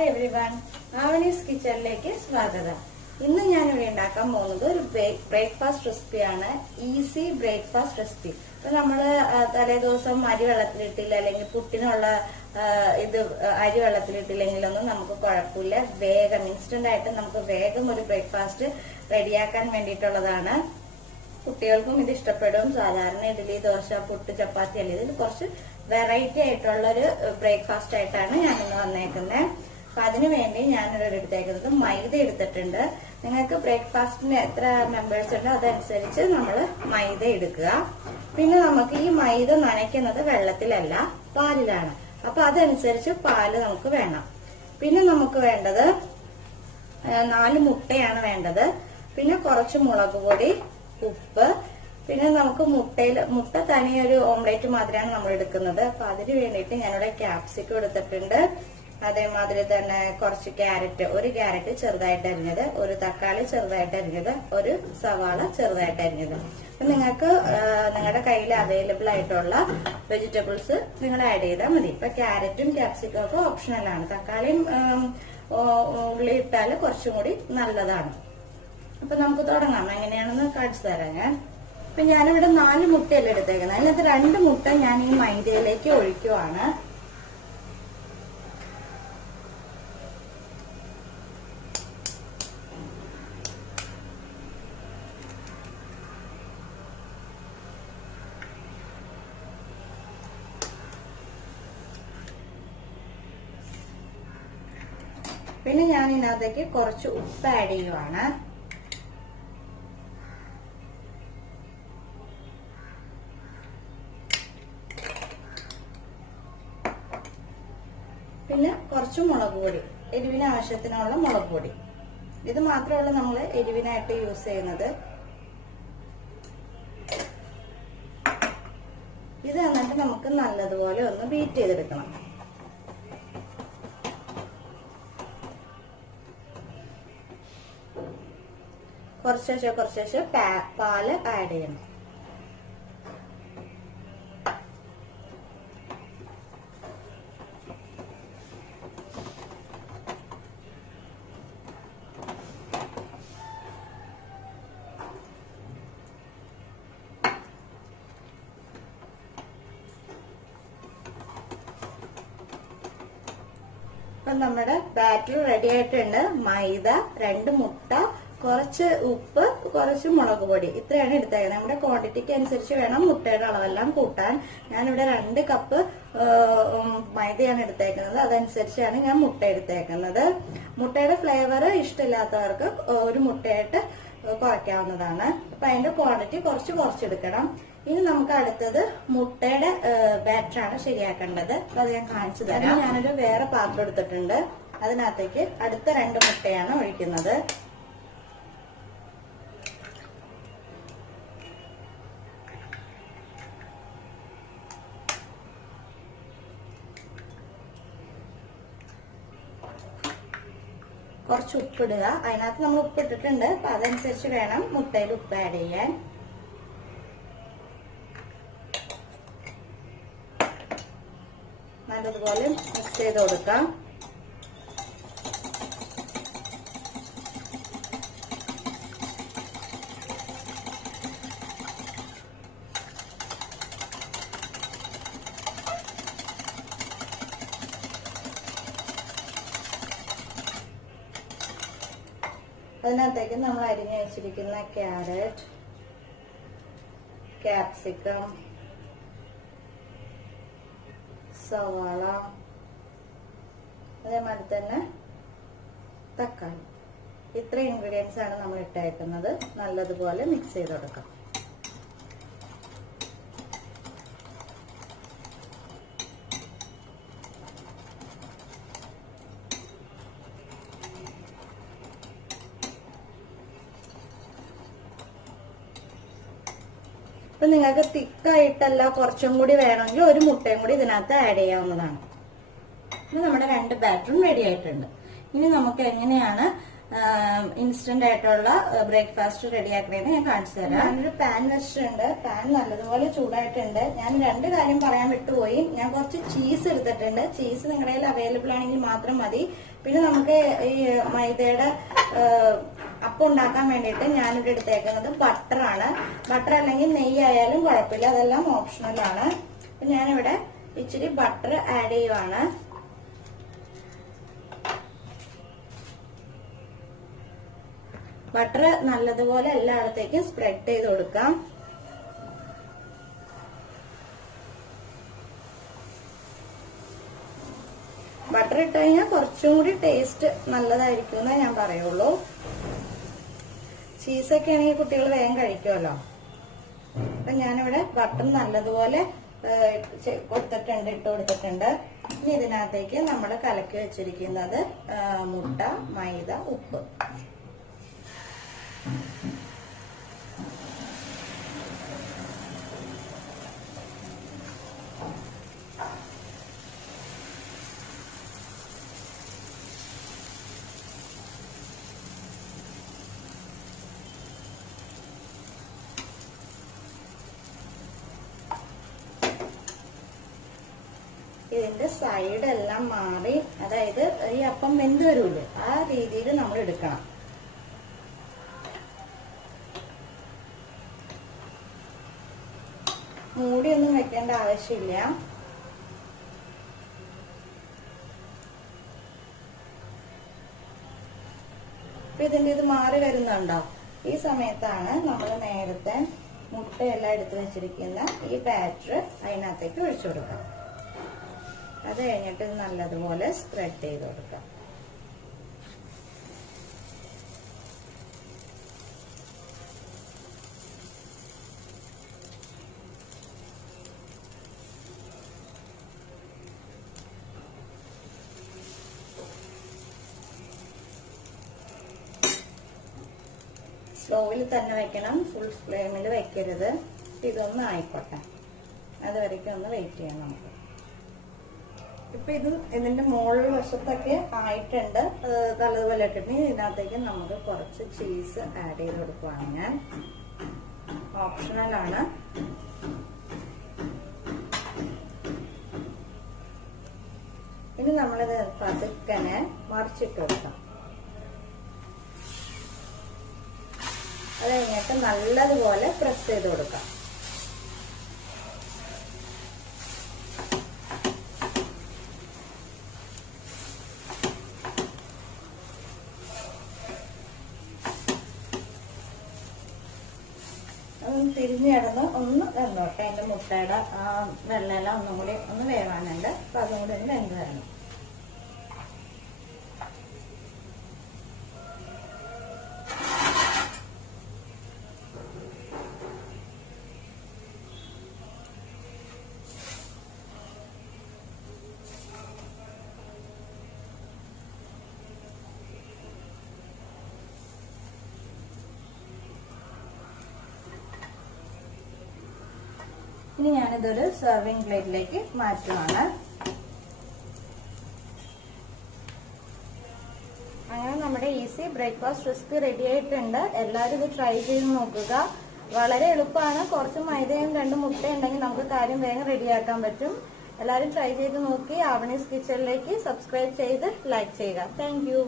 Hi everyone, ആവനീസ് കിച്ചണിലേക്ക് സ്വാഗതം. ഇന്ന് ഞാൻ ഇവിടെ ഉണ്ടാക്കാൻ പോകുന്നത് ഒരു ബ്രേക്ക്ഫാസ്റ്റ് റെസിപ്പിയാണ്. Easy breakfast recipe. ഇപ്പൊ നമ്മള് തലേ ദിവസം അരി വെള്ളത്തിലിട്ടില്ല, അല്ലെങ്കിൽ പുട്ടിനുള്ള അരി വെള്ളത്തിലിട്ടില്ലെങ്കിലൊന്നും നമുക്ക് കുഴപ്പമില്ല. വേഗം ഇൻസ്റ്റന്റ് ആയിട്ട് നമുക്ക് വേഗം ഒരു ബ്രേക്ക്ഫാസ്റ്റ് റെഡിയാക്കാൻ വേണ്ടിയിട്ടുള്ളതാണ്. കുട്ടികൾക്കും ഇത് ഇഷ്ടപ്പെടും. സാധാരണ ഇഡ്ഡലി, ദോശ, പുട്ട്, ചപ്പാത്തി അല്ല, ഇതിൽ കുറച്ച് വെറൈറ്റി ആയിട്ടുള്ള ഒരു ബ്രേക്ക്ഫാസ്റ്റ് ആയിട്ടാണ് ഞാൻ ഇന്ന് വന്നേക്കുന്നത്. അപ്പൊ അതിനു വേണ്ടി ഞാനിവിടെ എടുത്തേക്കുന്നത് മൈദ എടുത്തിട്ടുണ്ട്. നിങ്ങൾക്ക് ബ്രേക്ക്ഫാസ്റ്റിന് എത്ര മെമ്പേഴ്സ് ഉണ്ടോ അതനുസരിച്ച് നമ്മൾ മൈദ എടുക്കുക. പിന്നെ നമുക്ക് ഈ മൈദ നനയ്ക്കുന്നത് വെള്ളത്തിലല്ല, പാലിലാണ്. അപ്പൊ അതനുസരിച്ച് പാല് നമുക്ക് വേണം. പിന്നെ നമുക്ക് വേണ്ടത് 4 മുട്ടയാണ് വേണ്ടത്. പിന്നെ കുറച്ച് മുളക് പൊടി, ഉപ്പ്, പിന്നെ നമുക്ക് മുട്ട തനിയൊരു ഓംലേറ്റ് മാതിരിയാണ് നമ്മൾ എടുക്കുന്നത്. അപ്പൊ അതിന് വേണ്ടിയിട്ട് ഞാനിവിടെ ക്യാപ്സിക്കം എടുത്തിട്ടുണ്ട്. അതേമാതിരി തന്നെ കുറച്ച് ക്യാരറ്റ്, ഒരു ക്യാരറ്റ് ചെറുതായിട്ട് അരിഞ്ഞത്, ഒരു തക്കാളി ചെറുതായിട്ട് അരിഞ്ഞത്, ഒരു സവാള ചെറുതായിട്ട് അരിഞ്ഞത്. അപ്പൊ നിങ്ങൾക്ക് നിങ്ങളുടെ കയ്യിൽ അവൈലബിൾ ആയിട്ടുള്ള വെജിറ്റബിൾസ് നിങ്ങൾ ആഡ് ചെയ്താൽ മതി. ഇപ്പൊ ക്യാരറ്റും ക്യാപ്സിക്കം ഒക്കെ ഓപ്ഷണലാണ്. തക്കാളിയും ഉള്ളി ഇട്ടാൽ കുറച്ചും കൂടി നല്ലതാണ്. അപ്പൊ നമുക്ക് തുടങ്ങാം. എങ്ങനെയാണെന്ന് കാണിച്ചു തരാം ഞാൻ. അപ്പൊ ഞാനിവിടെ 4 മുട്ടയല്ല എടുത്തേക്കുന്നത്. അതിനകത്ത് 2 മുട്ട ഞാൻ ഈ മൈദയിലേക്ക് ഒഴിക്കുവാണ്. പിന്നെ ഞാൻ ഇതിനകത്തേക്ക് കുറച്ച് ഉപ്പ് ആഡ് ചെയ്യുവാണ്. പിന്നെ കുറച്ച് മുളക് പൊടി, എരിവിന് ആവശ്യത്തിനുള്ള മുളക് പൊടി. ഇത് മാത്രമല്ല നമ്മൾ എരിവിനായിട്ട് യൂസ് ചെയ്യുന്നത്. ഇത് എന്നിട്ട് നമുക്ക് നല്ലതുപോലെ ഒന്ന് ബീറ്റ് ചെയ്തെടുക്കണം. കുറച്ച് പാല് ആഡ് ചെയ്യണം. അപ്പൊ നമ്മുടെ ബാറ്റർ റെഡി ആയിട്ടുണ്ട്. മൈദ, 2 മുട്ട, കുറച്ച് ഉപ്പ്, കുറച്ച് മുളക് പൊടി, ഇത്രയാണ് എടുത്തേക്കുന്നത്. നമ്മുടെ ക്വാണ്ടിറ്റിക്ക് അനുസരിച്ച് വേണം മുട്ടയുടെ അളവെല്ലാം കൂട്ടാൻ. ഞാനിവിടെ 2 കപ്പ് മൈദയാണ് എടുത്തേക്കുന്നത്. അതനുസരിച്ചാണ് ഞാൻ മുട്ട എടുത്തേക്കുന്നത്. മുട്ടയുടെ ഫ്ലേവർ ഇഷ്ടമില്ലാത്തവർക്ക് ഒരു മുട്ടയായിട്ട് കുറയ്ക്കാവുന്നതാണ്. അപ്പൊ അതിന്റെ ക്വാണ്ടിറ്റി കുറച്ചെടുക്കണം. ഇനി നമുക്ക് അടുത്തത് മുട്ടയുടെ ബാറ്ററാണ് ശരിയാക്കേണ്ടത്. അപ്പൊ അത് ഞാൻ കാണിച്ചു തരാം. ഞാനൊരു വേറെ പാത്രം എടുത്തിട്ടുണ്ട്. അതിനകത്തേക്ക് അടുത്ത 2 മുട്ടയാണ് ഒഴിക്കുന്നത്. കുറച്ച് ഉപ്പിടുക. അതിനകത്ത് നമ്മൾ ഉപ്പിട്ടിട്ടുണ്ട്. അപ്പൊ അതനുസരിച്ച് വേണം മുട്ടയിൽ ഉപ്പ് ആഡ് ചെയ്യാൻ. നല്ലതുപോലെ മിക്സ് ചെയ്ത് കൊടുക്കാം. അതിനകത്തേക്ക് നമ്മൾ അരിഞ്ഞു വെച്ചിരിക്കുന്ന ക്യാരറ്റ്, ക്യാപ്സിക്കം, സവാള, അതേമാതിരി തന്നെ തക്കാളി, ഇത്ര ഇൻഗ്രീഡിയൻസ് ആണ് നമ്മൾ ഇട്ടേക്കുന്നത്. നല്ലതുപോലെ മിക്സ് ചെയ്ത് കൊടുക്കാം. അപ്പൊ നിങ്ങൾക്ക് തിക്കായിട്ടല്ല, കുറച്ചും കൂടി വേണമെങ്കിൽ ഒരു മുട്ടയും കൂടി ഇതിനകത്ത് ആഡ് ചെയ്യാവുന്നതാണ്. ഇത് നമ്മുടെ 2 ബാറ്ററും റെഡി ആയിട്ടുണ്ട്. ഇനി നമുക്ക് എങ്ങനെയാണ് ഇൻസ്റ്റന്റ് ആയിട്ടുള്ള ബ്രേക്ക്ഫാസ്റ്റ് റെഡിയാക്കണേന്ന് ഞാൻ കാണിച്ചു തരാം. ഞാനൊരു പാൻ വെച്ചിട്ടുണ്ട്. പാൻ നല്ലതുപോലെ ചൂടായിട്ടുണ്ട്. ഞാൻ 2 കാര്യം പറയാൻ വിട്ടുപോയി. ഞാൻ കുറച്ച് ചീസ് എടുത്തിട്ടുണ്ട്. ചീസ് നിങ്ങളുടെ കയ്യിൽ അവൈലബിൾ ആണെങ്കിൽ മാത്രം മതി. പിന്നെ നമുക്ക് ഈ മൈദയുടെ അപ്പം ഉണ്ടാക്കാൻ വേണ്ടിയിട്ട് ഞാനിവിടെ എടുത്തേക്കുന്നത് ബട്ടറാണ്. ബട്ടർ അല്ലെങ്കിൽ നെയ്യ് ആയാലും കുഴപ്പമില്ല, അതെല്ലാം ഓപ്ഷണലാണ്. അപ്പൊ ഞാനിവിടെ ഇച്ചിരി ബട്ടർ ആഡ് ചെയ്യുവാണ്. ബട്ടർ നല്ലതുപോലെ എല്ലായിടത്തേക്കും സ്പ്രെഡ് ചെയ്ത് കൊടുക്കാം. ബട്ടർ ഇട്ട് കഴിഞ്ഞാൽ കുറച്ചും കൂടി ടേസ്റ്റ് നല്ലതായിരിക്കും എന്നേ ഞാൻ പറയുള്ളൂ. ചീസൊക്കെ ആണെങ്കിൽ കുട്ടികൾ വേഗം കഴിക്കുമല്ലോ. അപ്പൊ ഞാനിവിടെ ബട്ടർ നല്ലതുപോലെ ഇട്ട് കൊടുത്തിട്ടുണ്ട്. ഇനി ഇതിനകത്തേക്ക് നമ്മൾ കലക്കി വെച്ചിരിക്കുന്നത് മുട്ട, മൈദ, ഉപ്പ്. ഇതിന്റെ സൈഡെല്ലാം മാറി, അതായത് ഈ അപ്പം വെന്ത് വരൂല്ലേ, ആ രീതിയിൽ നമ്മൾ എടുക്കണം. മൂടിയൊന്നും വെക്കേണ്ട ആവശ്യമില്ല. അപ്പൊ ഇതിന്റെ ഇത് മാറി വരുന്നുണ്ടോ? ഈ സമയത്താണ് നമ്മൾ നേരത്തെ മുട്ടയെല്ലാം എടുത്തു വെച്ചിരിക്കുന്ന ഈ ബാറ്റർ അതിനകത്തേക്ക് ഒഴിച്ചു കൊടുക്കാം. അത് കഴിഞ്ഞിട്ട് നല്ലതുപോലെ സ്പ്രെഡ് ചെയ്ത് കൊടുക്കാം. സ്ലോവിൽ തന്നെ വെക്കണം, ഫുൾ ഫ്ലെയിമിൽ വെക്കരുത്. ഇതൊന്നും ആയിക്കോട്ടെ, അതുവരയ്ക്കും ഒന്ന് വെയിറ്റ് ചെയ്യാം നമുക്ക്. ഇപ്പൊ ഇത് ഇതിന്റെ മുകൾ വശത്തൊക്കെ ആയിട്ടുണ്ട്. നല്ലതുപോലെ ഇട്ടിട്ട് ഇതിനകത്തേക്ക് നമുക്ക് കുറച്ച് ചീസ് ആഡ് ചെയ്ത് കൊടുക്കുവാണ്. ഞാൻ ഓപ്ഷണലാണ്. ഇനി നമ്മളിത് പതുക്കനെ മറിച്ചിട്ട് കൊടുക്കാം. അത് കഴിഞ്ഞിട്ട് നല്ലതുപോലെ പ്രസ് ചെയ്ത് കൊടുക്കാം. തിരിഞ്ഞു കിടന്ന് ഒന്ന് വെന്തോട്ടെ. അതിന്റെ മുട്ടയുടെ വെള്ളമെല്ലാം ഒന്നും കൂടി ഒന്ന് വേവാനുണ്ട്. അപ്പൊ അതും കൂടി ഒന്ന് വെന്ത് തരണം. ഇനി ഞാനിതൊരു സെർവിങ് പ്ലേറ്റിലേക്ക് മാറ്റുവാണ്. അങ്ങനെ നമ്മുടെ ഈസി ബ്രേക്ക്ഫാസ്റ്റ് റെസിപ്പി റെഡി ആയിട്ടുണ്ട്. എല്ലാവരും ഇത് ട്രൈ ചെയ്ത് നോക്കുക. വളരെ എളുപ്പമാണ്. കുറച്ച് മൈദയും 2 മുട്ട ഉണ്ടെങ്കിൽ നമുക്ക് കാര്യം വേഗം റെഡിയാക്കാൻ പറ്റും. എല്ലാവരും ട്രൈ ചെയ്ത് നോക്കി. ആവണീസ് കിച്ചണിലേക്ക് സബ്സ്ക്രൈബ് ചെയ്ത് ലൈക്ക് ചെയ്യുക. Thank you.